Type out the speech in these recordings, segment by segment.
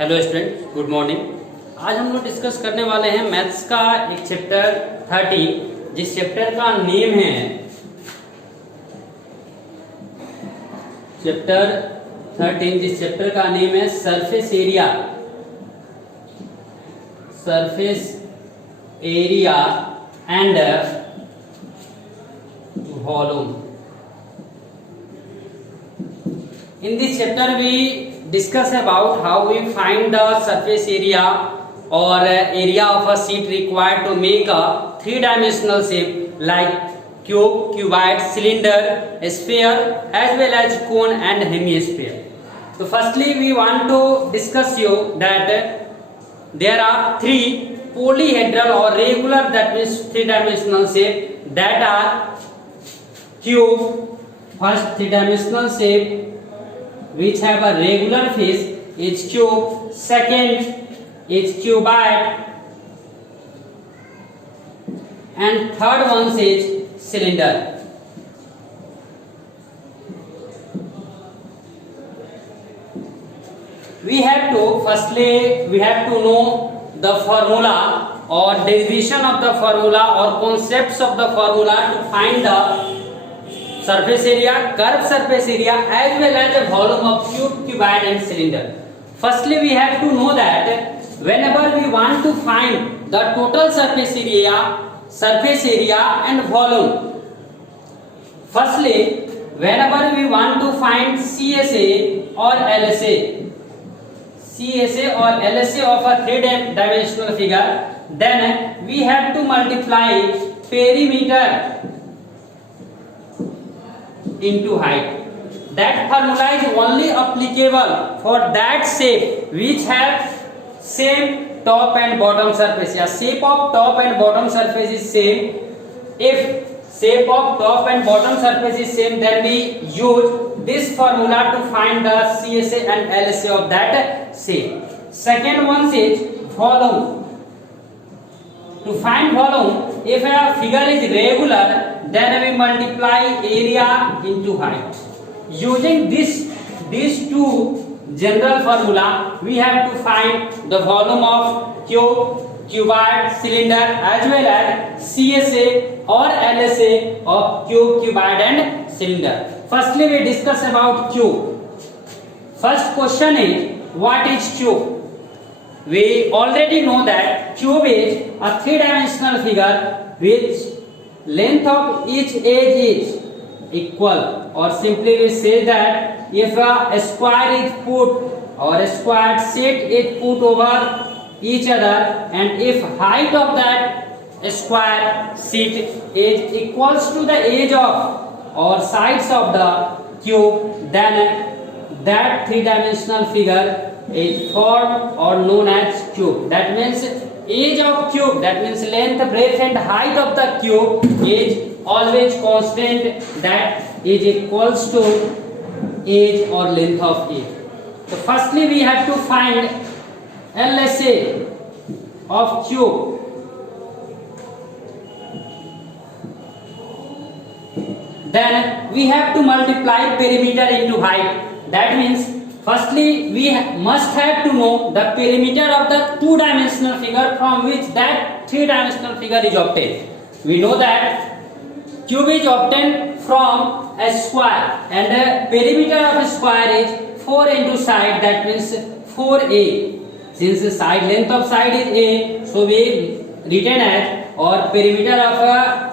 Hello student, good morning. आज हम लोग डिस्कस करने वाले हैं मैथ्स का एक चैप्टर 30, जिस चैप्टर का नेम है चैप्टर 13, जिस चैप्टर का नेम है surface area and volume. In this chapter we discuss about how we find the surface area or area of a sheet required to make a three-dimensional shape like cube, cuboid, cylinder, sphere as well as cone and hemisphere. So firstly we want to discuss you that there are three polyhedral or regular, that means three-dimensional shape, that are cube, first three-dimensional shape which have a regular face is cube, second is cuboid, and third one is cylinder. We have to know the formula or derivation of the formula or concepts of the formula to find the surface area, curved surface area as well as the volume of cube, cuboid and cylinder. Firstly we have to know that whenever we want to find the total surface area and volume, firstly whenever we want to find CSA or LSA of a three-dimensional figure, then we have to multiply perimeter into height. That formula is only applicable for that shape which have same top and bottom surface. Yeah, shape of top and bottom surface is same. If shape of top and bottom surface is same, then we use this formula to find the CSA and LSA of that shape. Second one is volume. To find volume, if a figure is regular, then we multiply area into height. Using these two general formula, we have to find the volume of cube, cuboid, cylinder as well as CSA or LSA of cube, cuboid and cylinder. Firstly we discuss about cube. First question is, what is cube? We already know that cube is a three-dimensional figure which length of each edge is equal, or simply we say that if a square is put or a square sheet is put over each other, and if height of that square sheet is equals to the edge of or sides of the cube, then that three-dimensional figure is formed or known as cube. That means edge of cube, that means length, breadth and height of the cube is always constant, that is equals to edge or length of it. So firstly we have to find LSA of cube. Then we have to multiply perimeter into height. That means firstly we must have to know the perimeter of the two-dimensional figure from which that three-dimensional figure is obtained. We know that cube is obtained from a square, and the perimeter of a square is 4 into side, that means 4a. Since the side length of side is a, so we written as, or perimeter of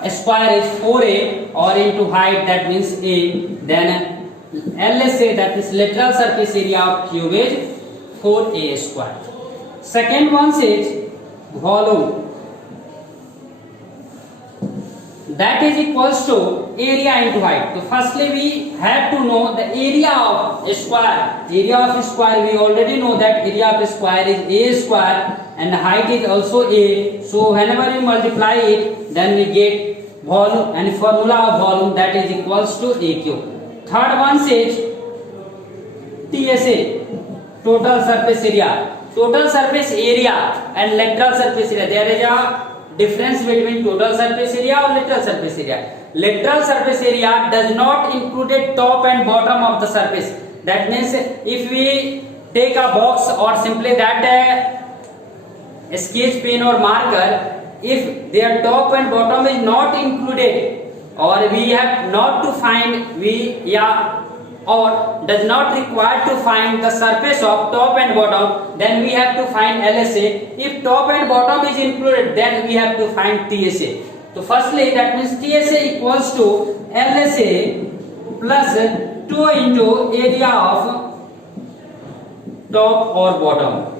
a square is 4a, or into height, that means a, then LSA, that is lateral surface area of cube, is 4a square. Second one is volume. That is equals to area into height. So firstly we have to know the area of a square. Area of a square, we already know that area of a square is a square and the height is also a. So whenever we multiply it, then we get volume, and formula of volume, that is equals to a cube. Third one is TSA, total surface area. Total surface area and lateral surface area, there is a difference between total surface area or lateral surface area. Lateral surface area does not include top and bottom of the surface. That means if we take a box or simply that sketch pen or marker. If their top and bottom is not included, or we have not to find or does not require to find the surface of top and bottom, then we have to find LSA. If top and bottom is included, then we have to find TSA. So firstly, that means TSA equals to LSA plus 2 into area of top or bottom.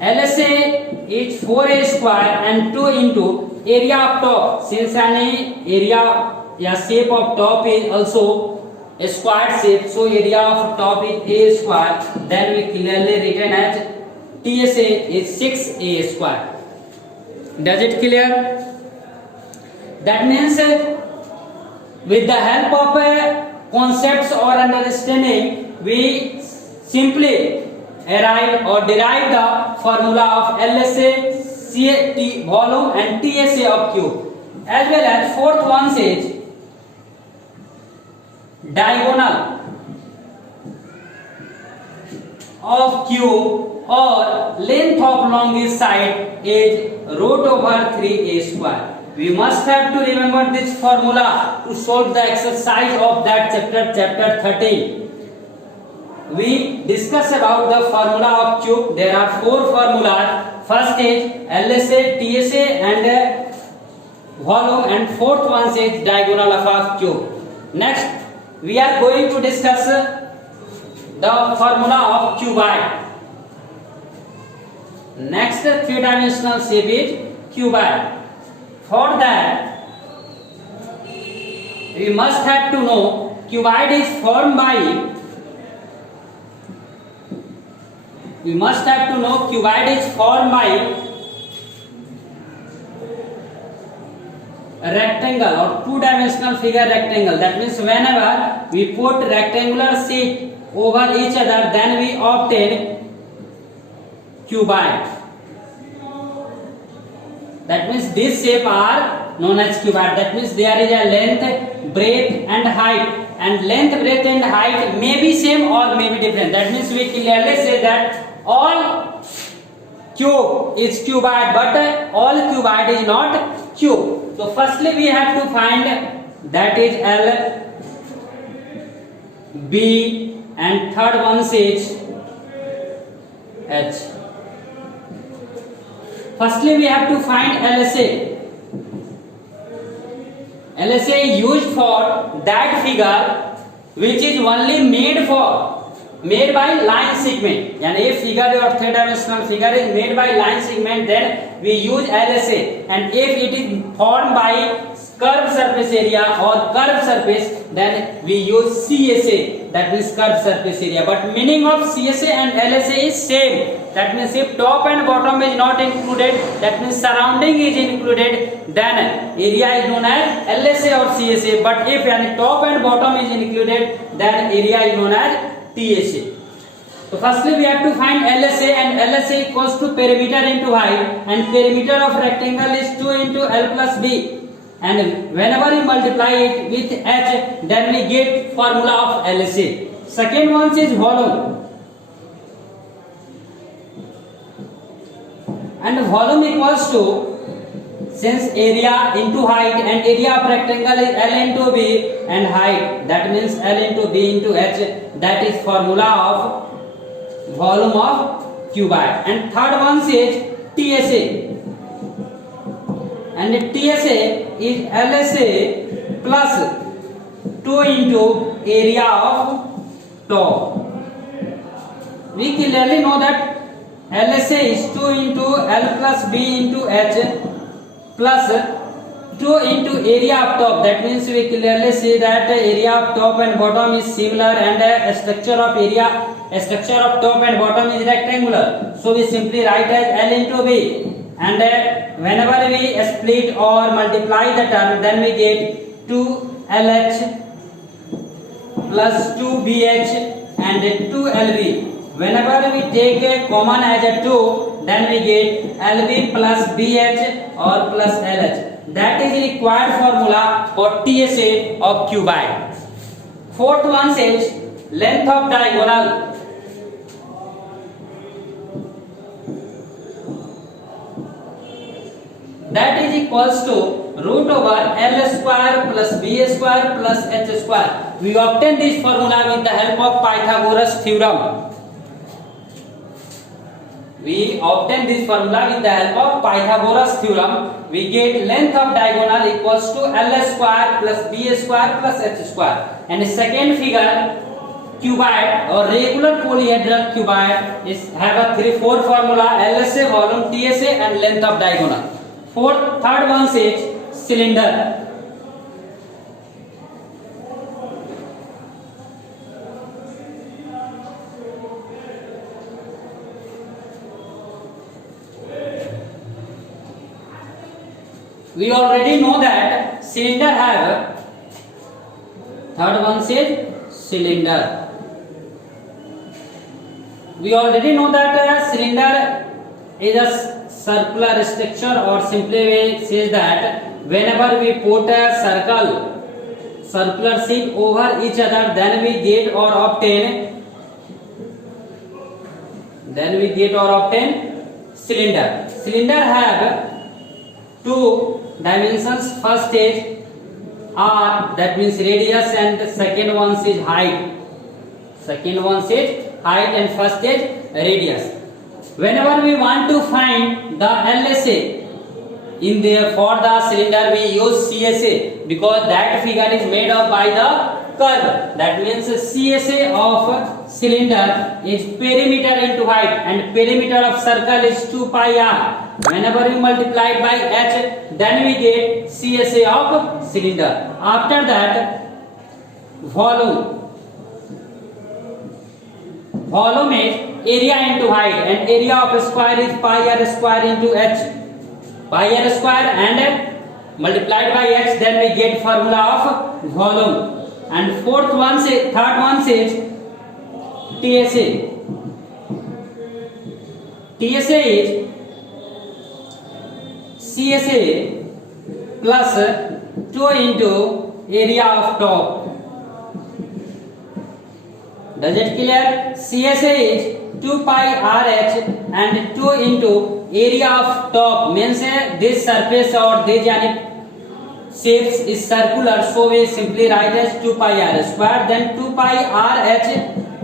LSA is 4a square and 2 into area of top. Since an area shape of top is also a square shape, so area of top is a square, then we clearly written as TSA is 6a square. Does it clear? That means with the help of concepts or understanding, we simply arrive or derive the formula of LSA, CT volume and TSA of cube. As well as fourth one says diagonal of cube or length of longest side is root over 3a square. We must have to remember this formula to solve the exercise of that chapter 13. We discuss about the formula of cube. There are 4 formulas. First is LSA, TSA and volume, and fourth one is diagonal of a cube. Next, we are going to discuss the formula of cuboid. Next 3-dimensional shape is cuboid. For that, we must have to know cuboid is formed by a rectangle or 2-dimensional figure rectangle. That means whenever we put rectangular sheet over each other, then we obtain cuboid. That means this shape are known as cuboid. That means there is a length, breadth and height, and length, breadth and height may be same or may be different. That means we clearly say that all cube is cuboid, but all cuboid is not cube. So firstly we have to find that is L, B, and third one is H. Firstly we have to find LSA. LSA is used for that figure which is only made by line segment. And if figure or 3-dimensional figure is made by line segment, then we use LSA. And if it is formed by curved surface area or curved surface, then we use CSA, that means curved surface area. But meaning of CSA and LSA is same. That means if top and bottom is not included, that means surrounding is included, then area is known as LSA or CSA. But if any top and bottom is included, then area is known as TSA. So firstly we have to find LSA, and LSA equals to perimeter into height, and perimeter of rectangle is 2 into L plus B. And whenever we multiply it with H, then we get formula of LSA. Second one is volume. And volume equals to, since area into height, and area of rectangle is L into B, and height, that means L into B into H, that is formula of volume of cuboid. And third one is TSA. And TSA is LSA plus 2 into area of top. We clearly know that LSA is 2 into L plus B into H plus 2 into area of top. That means we clearly see that area of top and bottom is similar, and structure of top and bottom is rectangular. So we simply write as L into B. And whenever we split or multiply the term, then we get 2LH plus 2BH and 2LB. Whenever we take a common as a 2, then we get LB plus BH or plus LH. That is required formula for TSA of cuboid. Fourth one says length of diagonal that is equals to root over L square plus B square plus H square. We obtain this formula with the help of Pythagoras theorem. We obtain this formula with the help of Pythagoras theorem. We get length of diagonal equals to L square plus B square plus H square. And the second figure, cuboid or regular polyhedral cuboid is have a 4 formula: LSA, volume, TSA, and length of diagonal. Third one is cylinder. We already know that cylinder have, third one is cylinder. We already know that cylinder is a circular structure, or simply we say that whenever we put a circular sheet over each other, then we get or obtain cylinder. Cylinder have two dimensions. First is R, that means radius, and the second one is height. And first is radius. Whenever we want to find the LSA in there for the cylinder, we use CSA, because that figure is made up by the curve. That means CSA of cylinder is perimeter into height, and perimeter of circle is 2 pi r. Whenever we multiply it by h, then we get CSA of cylinder. After that, volume is area into height, and area of square is pi r square into h. Pi r square and multiplied by h, then we get formula of volume. And third one is TSA. TSA is CSA plus 2 into area of top. Does it clear? CSA is 2 pi RH and 2 into area of top, means this surface or this shapes is circular, so we simply write as 2 pi r square, then 2 pi RH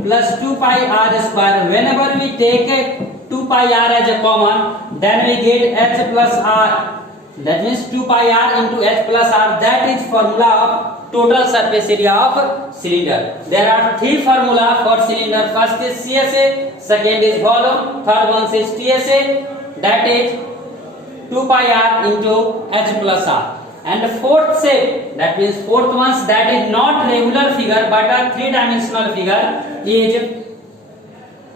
plus 2 pi r square. Whenever we take 2 pi r as a common, then we get h plus r. That means 2 pi r into h plus r. That is formula of total surface area of cylinder. There are 3 formula for cylinder. First is CSA, second is volume, third one is TSA. That is 2 pi r into h plus r. And fourth shape, that means fourth ones, that is not regular figure but a 3-dimensional figure, is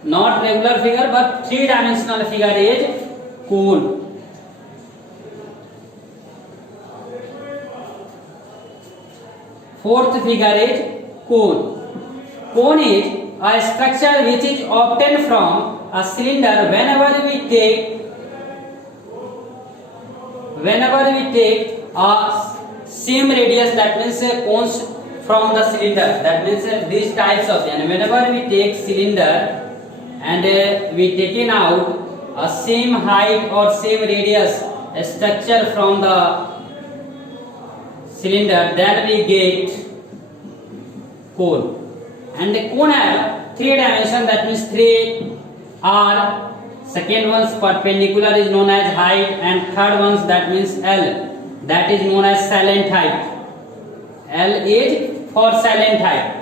not regular figure but 3-dimensional figure is cone. Fourth figure is cone. Cone is a structure which is obtained from a cylinder whenever we take a same radius, that means cones from the cylinder. That means these types of, and whenever we take cylinder and we taken out a same height or same radius structure from the cylinder, then we get cone. And the cone have 3 dimensions, that means 3 r. Second one's perpendicular is known as height, and third one's, that means L, that is known as silent height. L is for silent height.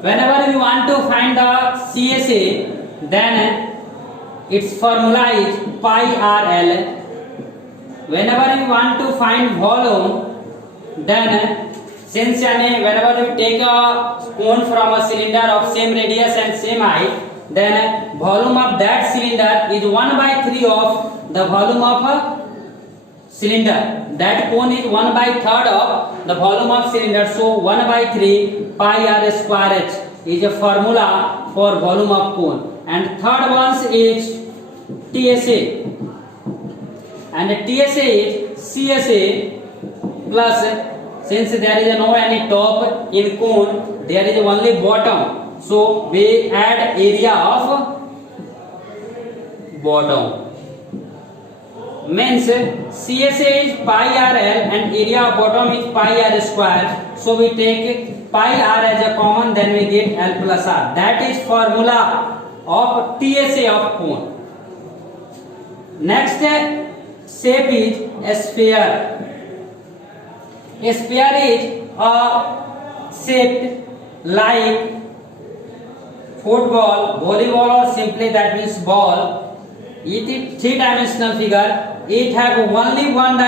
Whenever we want to find the CSA, then its formula is pi r L. Whenever we want to find volume, then since whenever we take a cone from a cylinder of same radius and same height, then volume of that cylinder is 1/3 of the volume of a cylinder. That cone is 1/3 of the volume of cylinder, so 1/3 pi r square h is a formula for volume of cone. And third one is TSA, and TSA is CSA plus, since there is no any top in cone, there is only bottom, so we add area of bottom. means CSA is pi r L and area of bottom is pi r square. So we take pi r as a common, then we get L plus R. That is formula of TSA of cone. Next shape is a sphere. A sphere is a shaped like football, volleyball, or simply that means ball. It is three-dimensional figure. It have only one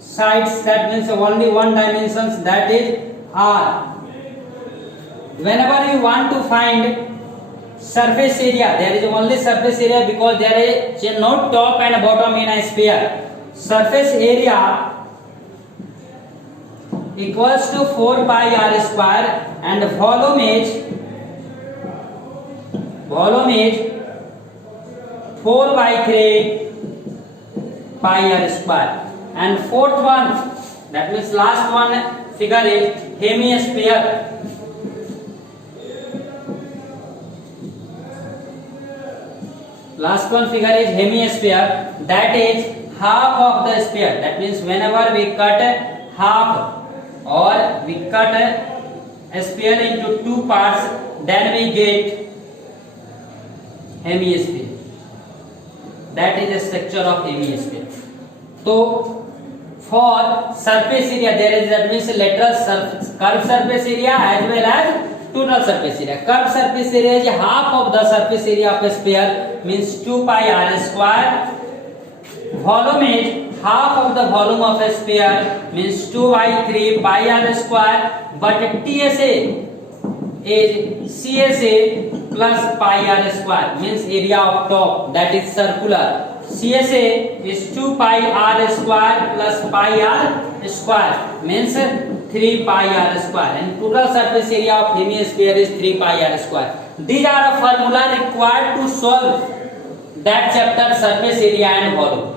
sides, that means only one dimensions, that is R. Whenever you want to find surface area, there is only surface area because there is no top and bottom in a sphere. Surface area equals to 4 pi r square and volume is 4 by 3 pi r square. And fourth one, that means last one figure is hemisphere. Last one figure is hemisphere, that is half of the sphere. That means whenever we cut half or we cut a sphere into two parts, then we get hemisphere. That is the structure of hemisphere. So for surface area there is, that means lateral surface, curved surface area as well as total surface area. Curved surface area is half of the surface area of a sphere, means 2 pi r square. Volume is half of the volume of a sphere, means 2 by 3 pi r square. But TSA is CSA plus pi r square, means area of top, that is circular. CSA is 2 pi r square plus pi r square, means 3 pi r square, and total surface area of hemisphere is 3 pi r square. These are a formula required to solve that chapter, surface area and volume.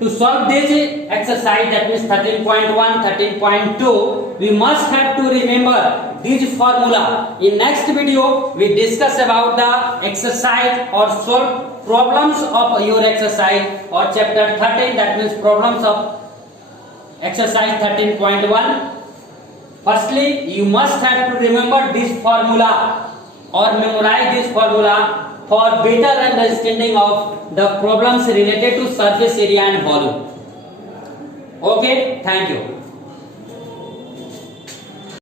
To solve this exercise, that means 13.1, 13.2, we must have to remember this formula. In next video, we discuss about the exercise or solve problems of your exercise or chapter 13, that means problems of exercise 13.1. Firstly, you must have to remember this formula or memorize this formula for better understanding of the problems related to surface area and volume. Okay, thank you.